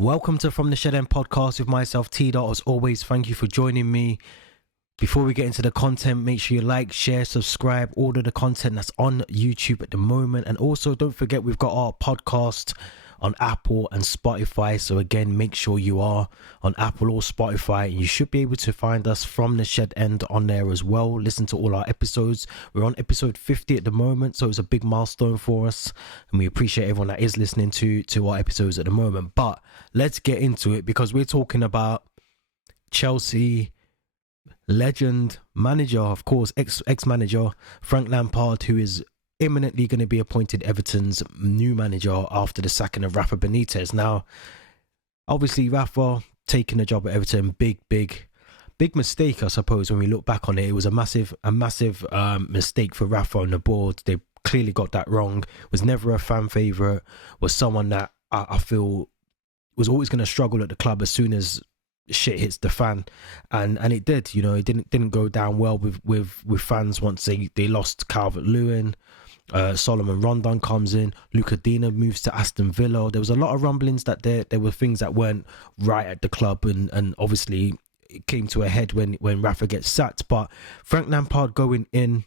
Welcome to From the Shed End podcast with myself, T.Dot. As always, thank you for joining me. Before we get into the content, make sure you like, share, subscribe, all of the content that's on YouTube at the moment. And also, don't forget, we've got our podcast on Apple and Spotify. So again, make sure you are on Apple or Spotify, and you should be able to find us From the Shed End on there as well. Listen to all our episodes. We're on episode 50 at the moment, so it's a big milestone for us, and we appreciate everyone that is listening to our episodes at the moment. But let's get into it, because we're talking about Chelsea legend, manager, of course, ex-manager Frank Lampard, who is imminently going to be appointed Everton's new manager after the sacking of Rafa Benitez. Now, obviously, Rafa taking a job at Everton, big mistake, I suppose. When we look back on it, it was a massive mistake for Rafa on the board. They clearly got that wrong. Was never a fan favourite. Was someone that I feel was always going to struggle at the club as soon as shit hits the fan, and it did. You know, it didn't go down well with fans once they lost Calvert-Lewin. Solomon Rondon comes in, Luca Dina moves to Aston Villa. There was a lot of rumblings that there were things that weren't right at the club, and obviously it came to a head when Rafa gets sacked. But Frank Lampard going in,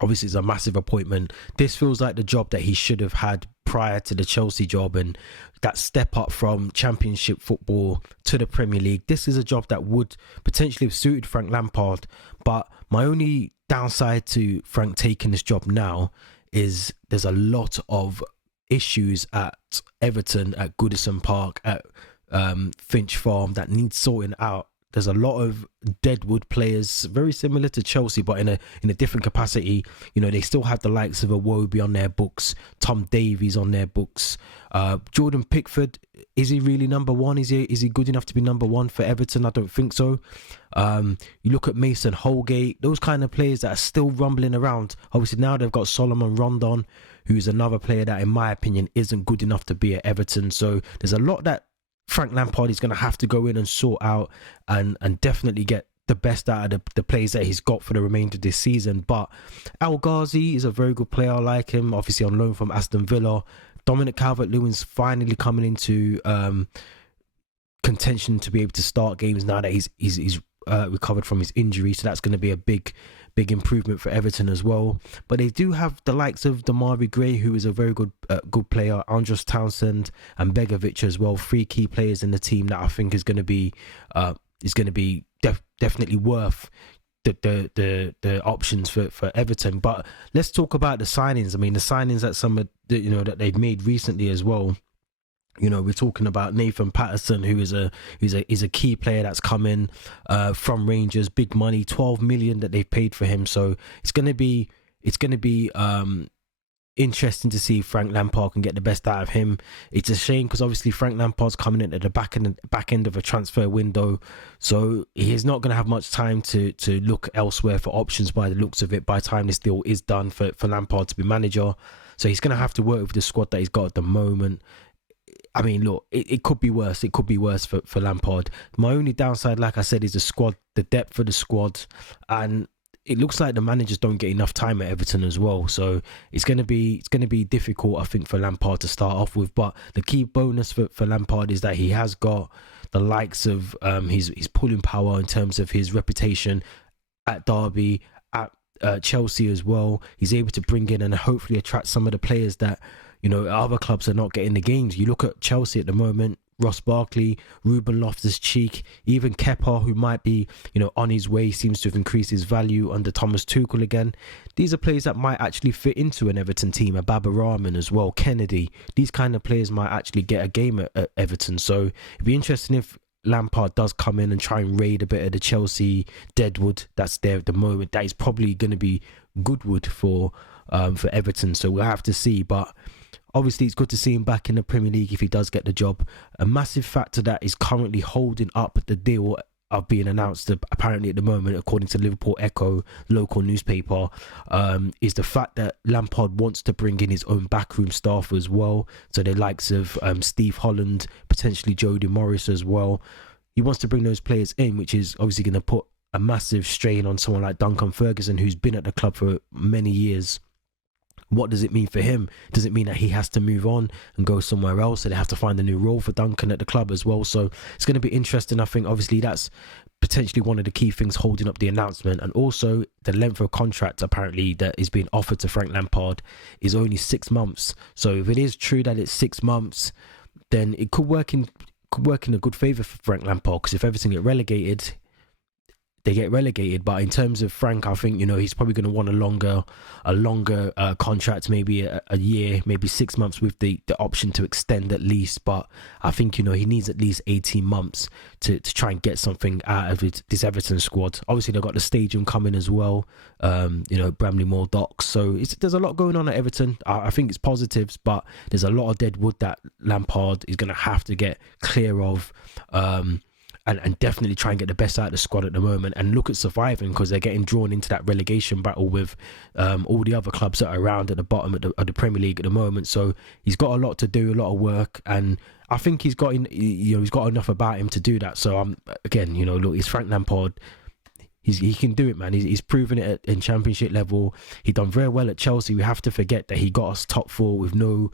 obviously, is a massive appointment. This feels like the job that he should have had prior to the Chelsea job, and that step up from Championship football to the Premier League. This is a job that would potentially have suited Frank Lampard. But my only downside to Frank taking this job now is there's a lot of issues at Everton, at Goodison Park, at Finch Farm that need sorting out. There's a lot of deadwood players, very similar to Chelsea, but in a different capacity. You know, they still have the likes of Iwobi on their books, Tom Davies on their books. Jordan Pickford, is he really number one? Is he good enough to be number one for Everton? I don't think so. You look at Mason Holgate, those kind of players that are still rumbling around. Obviously now they've got Solomon Rondon, who's another player that, in my opinion, isn't good enough to be at Everton. So there's a lot that Frank Lampard is going to have to go in and sort out, and definitely get the best out of the players that he's got for the remainder of this season. But El Ghazi is a very good player. I like him, obviously on loan from Aston Villa. Dominic Calvert-Lewin's finally coming into contention to be able to start games now that he's recovered from his injury, so that's going to be a big improvement for Everton as well. But they do have the likes of Damari Gray, who is a very good player, Andros Townsend and Begovic as well. Three key players in the team that I think is going to be definitely worth the options for Everton. But let's talk about the signings. I mean, the signings that some of that they've made recently as well. You know, we're talking about Nathan Patterson, who is a key player that's come in from Rangers, big money, 12 million that they've paid for him. So it's going to be interesting to see if Frank Lampard can get the best out of him. It's a shame because obviously Frank Lampard's coming in at the back end of a transfer window, so he's not going to have much time to look elsewhere for options by the looks of it by the time this deal is done for Lampard to be manager. So he's going to have to work with the squad that he's got at the moment. I mean, look, it could be worse. It could be worse for Lampard. My only downside, like I said, is the squad, the depth of the squad. And it looks like the managers don't get enough time at Everton as well. So it's going to be difficult, I think, for Lampard to start off with. But the key bonus for Lampard is that he has got the likes of his pulling power in terms of his reputation at Derby, at Chelsea as well. He's able to bring in and hopefully attract some of the players that, you know, other clubs are not getting the games. You look at Chelsea at the moment, Ross Barkley, Ruben Loftus-Cheek, even Kepa, who might be, you know, on his way, seems to have increased his value under Thomas Tuchel again. These are players that might actually fit into an Everton team. A Baba Rahman as well, Kennedy. These kind of players might actually get a game at Everton. So it'd be interesting if Lampard does come in and try and raid a bit of the Chelsea deadwood that's there at the moment. That is probably going to be good wood for Everton. So we'll have to see. But obviously, it's good to see him back in the Premier League if he does get the job. A massive factor that is currently holding up the deal of being announced apparently at the moment, according to Liverpool Echo, local newspaper, is the fact that Lampard wants to bring in his own backroom staff as well. So the likes of Steve Haaland, potentially Jody Morris as well. He wants to bring those players in, which is obviously going to put a massive strain on someone like Duncan Ferguson, who's been at the club for many years. What does it mean for him? Does it mean that he has to move on and go somewhere else, so they have to find a new role for Duncan at the club as well? So it's going to be interesting. I think obviously that's potentially one of the key things holding up the announcement, and also the length of contract apparently that is being offered to Frank Lampard is only 6 months. So if it is true that it's 6 months, then it could work in a good favour for Frank Lampard, because if Everton get relegated, they get relegated. But in terms of Frank, I think, you know, he's probably going to want a longer contract, maybe a year, maybe 6 months with the option to extend at least. But I think, you know, he needs at least 18 months to try and get something out of this Everton squad. Obviously, they've got the stadium coming as well, you know, Bramley Moore Docks. So there's a lot going on at Everton. I think it's positives, but there's a lot of dead wood that Lampard is going to have to get clear of. And definitely try and get the best out of the squad at the moment, and look at surviving, because they're getting drawn into that relegation battle with all the other clubs that are around at the bottom of the Premier League at the moment. So he's got a lot to do, a lot of work, and I think he's got enough about him to do that. So again, you know, look, it's Frank Lampard. He can do it, man. He's proven it in Championship level. He done very well at Chelsea. We have to forget that he got us top 4 with no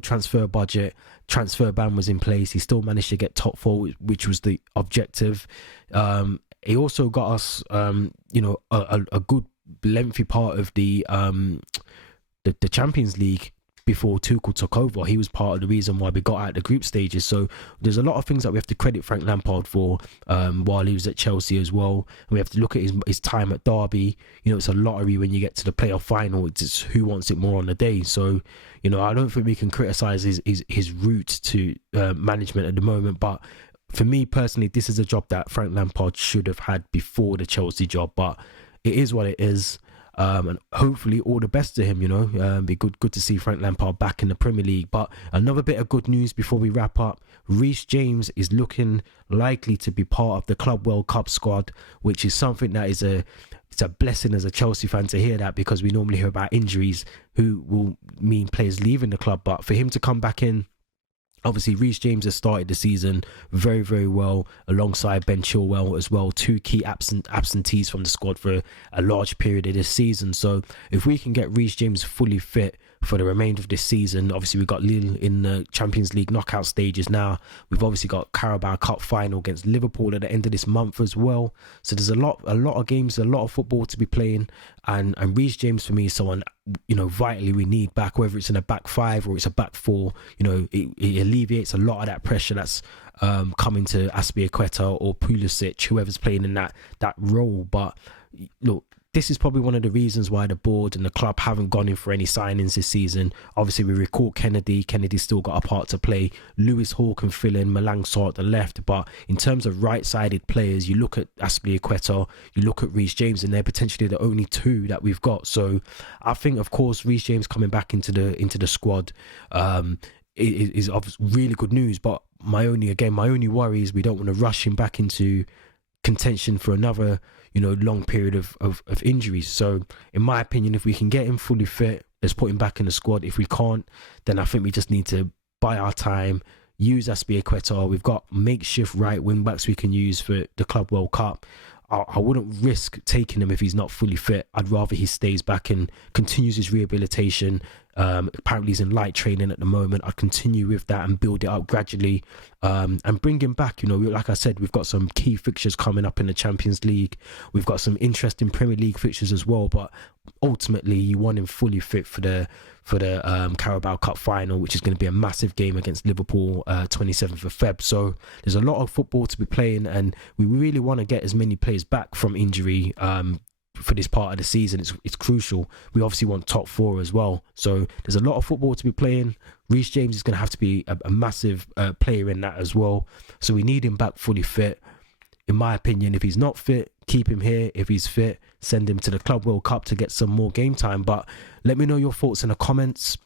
transfer budget. Transfer ban was in place. He still managed to get top 4, which was the objective. He also got us, you know, a good lengthy part of the Champions League before Tuchel took over. He was part of the reason why we got out of the group stages. So there's a lot of things that we have to credit Frank Lampard for while he was at Chelsea as well. And we have to look at his time at Derby. You know, it's a lottery when you get to the playoff final. It's just who wants it more on the day. So, you know, I don't think we can criticise his route to management at the moment. But for me personally, this is a job that Frank Lampard should have had before the Chelsea job. But it is what it is. And hopefully all the best to him, you know. Be good to see Frank Lampard back in the Premier League. But another bit of good news before we wrap up: Reece James is looking likely to be part of the Club World Cup squad, which is something that it's a blessing as a Chelsea fan to hear that, because we normally hear about injuries who will mean players leaving the club. But for him to come back in, obviously Reece James has started the season very, very well alongside Ben Chilwell as well, 2 key absentees from the squad for a large period of this season. So if we can get Reece James fully fit for the remainder of this season, obviously we've got Lille in the Champions League knockout stages now. We've obviously got Carabao Cup final against Liverpool at the end of this month as well. So there's a lot of games, a lot of football to be playing, and Reece James for me is someone, you know, vitally we need back, whether it's in a back 5 or it's a back 4. You know, it alleviates a lot of that pressure that's coming to Azpilicueta or Pulisic, whoever's playing in that role. But look, this is probably one of the reasons why the board and the club haven't gone in for any signings this season. Obviously, we recall Kennedy's still got a part to play. Lewis Hall can fill in, Malang Sarr at the left. But in terms of right-sided players, you look at Azpilicueta, you look at Reece James, and they're potentially the only 2 that we've got. So I think, of course, Reece James coming back into the squad is really good news. But my only worry is we don't want to rush him back into contention for another, you know, long period of injuries. So in my opinion, if we can get him fully fit, let's put him back in the squad. If we can't, then I think we just need to buy our time, use Azpilicueta. We've got makeshift right wing backs we can use for the Club World Cup. I wouldn't risk taking him if he's not fully fit. I'd rather he stays back and continues his rehabilitation. Apparently he's in light training at the moment. I'd continue with that and build it up gradually, and bring him back. You know, like I said, we've got some key fixtures coming up in the Champions League. We've got some interesting Premier League fixtures as well, but ultimately you want him fully fit for the Carabao Cup final, which is going to be a massive game against Liverpool, 27th of Feb. So there's a lot of football to be playing, and we really want to get as many players back from injury for this part of the season. It's crucial. We obviously want top 4 as well. So there's a lot of football to be playing. Reece James is going to have to be a massive player in that as well. So we need him back fully fit. In my opinion, if he's not fit, keep him here. If he's fit, send him to the Club World Cup to get some more game time. But let me know your thoughts in the comments.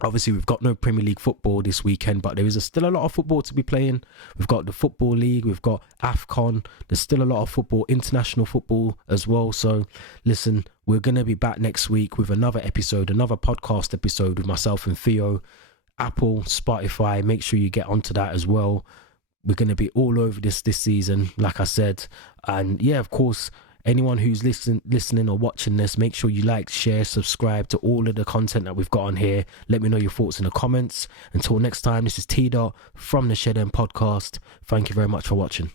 Obviously, we've got no Premier League football this weekend, but there is still a lot of football to be playing. We've got the Football League, we've got AFCON. There's still a lot of football, international football as well. So listen, we're going to be back next week with another episode, another podcast episode with myself and Theo. Apple, Spotify, make sure you get onto that as well. We're going to be all over this season, like I said. And yeah, of course, Anyone who's listening or watching this, make sure you like, share, subscribe to all of the content that we've got on here. Let me know your thoughts in the comments. Until next time, this is T.Dot from the Shed End Podcast. Thank you very much for watching.